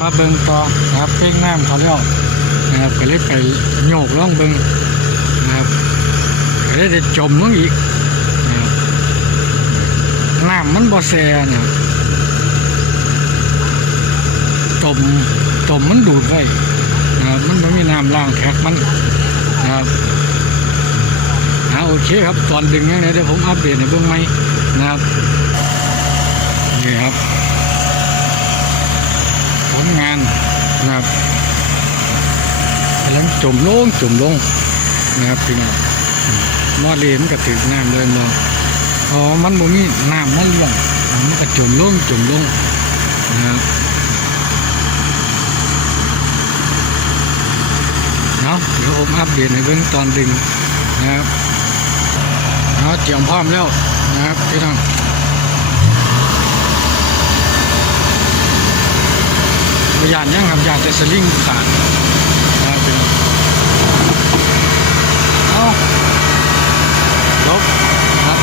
มาเบิ่งต่อนะครับเพ่งน้ำเขาแล้วนะครับก็เลยไปโยกล่องเบิ่งนะครับก็เลยได้จมลงอีกนะครับน้ำมันบ่แซ่นะครับจมจมมันดูดไว้นะครับมันไม่มีน้ำล้างแท็กมันนะครับอ่าโอเคครับตอนดึงยังไงเดี๋ยวผมอัปเดตให้เบิ่งไหมนะครับนี่ครับ ลงานนะครับกำลังจมลงจมลงนะครับพี่น้องมอดเลนก็ถึงน้ำเลยเนาะอ๋อมันบ่มีน้ำมันเลี้ยงอ่ามันก็จมลงจมลงนะครับเนาะเดี๋ยวผมอัปเดตในเบื้องตอนดึงนะครับเอาเตรียมพร้อมแล้วนะครับพี่น้อง ยานยังครับยานจะสลิงขาดนะครับพี่น้องเอาลบครับ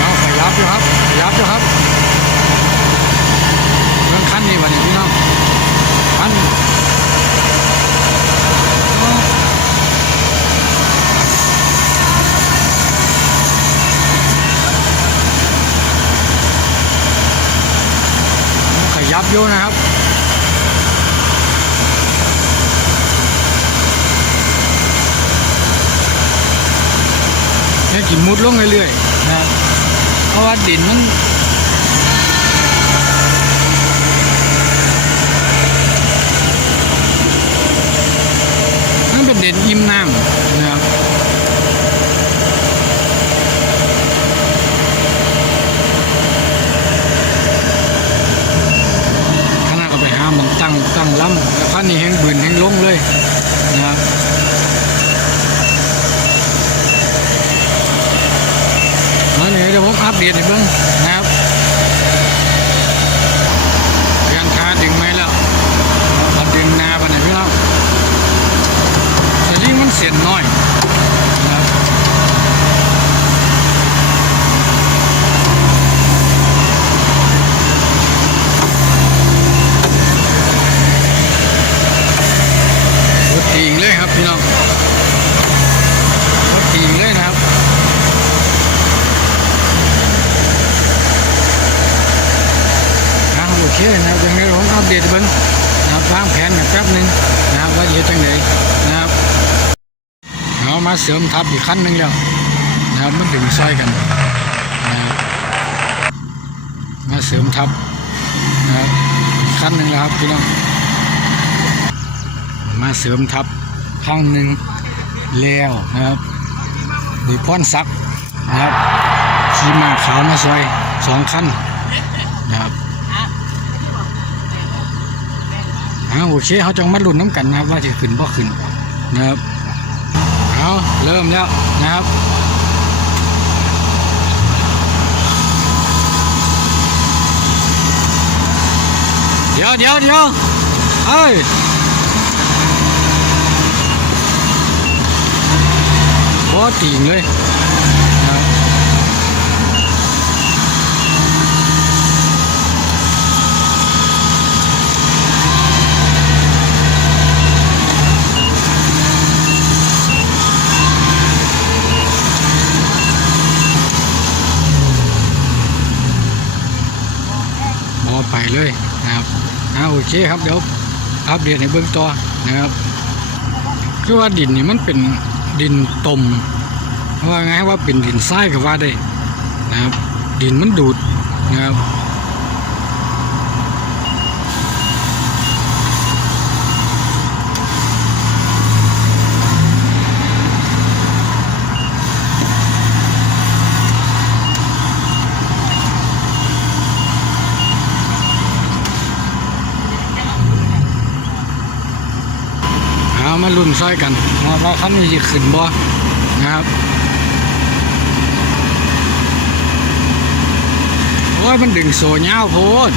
เอาขยับอยู่ครับขยับอยู่ครับเรื่องคันนี้วันนี้พี่น้องคันเอา ยูนะครับเนี่กินมุดลงเรื่อยๆนะเพราะว่าดินมันมันเป็นเด่นอิ่มน้ำนะครับขณะก็ไปหาหมันตั้งตั้ง ล้ำแล้วคันนี้แห้งบืนแห้งลงเลยนะครับอันนี้เดี๋ยวผมอัปเดตให้เบิ่งนะครับเรียนขาดึงไหมแล้วเอาดึงหนาไปไหนพี่น้องแต่นี่มันเสียนน้อยนะครับรถตีงเลยครับพี่น้องรถตีงเลยนะครับ อะโอ เคนะครับยังไงผมอัปเดตเบิ้งนะครับวางแผนกันแป๊บหนึงนะครับว่าจะเฮ็ดจังไดนะครับเอามาเสริมทับอีกขั้นหนึ่งแล้วนะครับมันดึงซอยกันนะครับมาเสริมทับนะครับขั้นหนึ่งแล้วครับพี่น้องมาเสริมทับข้างหนึ่งแล้วนะครับดีพ่อนซักนะครับขี่มาขาวมาซอยสองขั้นนะครับ เอาโอเคเขาจังมาลุ้นน้ำกันนะครับว่าจะขึ้นบ่ขึ้นนะครับเอาเริ่มแล้วนะครับเดี๋ยวเดี๋ยวเดี๋ยวเอ้ยโอ้ติงเลยนะครับบอไป เลยนะครับเอาโอเคครับเดี๋ยวอัปเดตในเบื้องต่อนะครับคือว่าดินนี่มันเป็นดินตมว่าไงว่าเป็นดินทรายก็ว่าได้นะครับดินมันดูดนะครับ เอามาลุ้น ซอยกันนะครับว่าคันนี้จะขึ้นบ่นะครับโอ้ยมันดึงโซ่ยาวโพด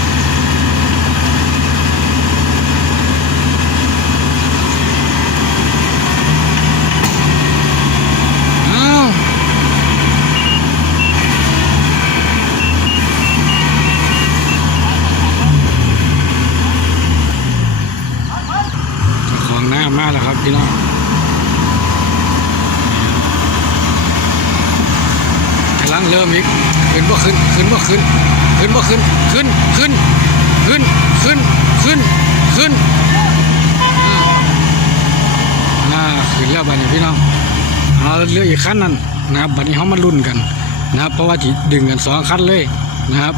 เอา มาแล้วครับ พี่น้องกำลังเริ่มอีกขึ้นว่าขึ้นขึ้นว่าขึ้นขึ้นว่าขึ้นขึ้นขึ้นขึ้นขึ้นขึ้นขึ้นอ่าขึ้นแล้วบัดนี้พี่น้องเอาเรืออีกขั้นนั้นนะครับบัดนี้เขามาลุ้นกันนะครับเพราะว่าจิดึงกันสองขั้นเลยนะครับ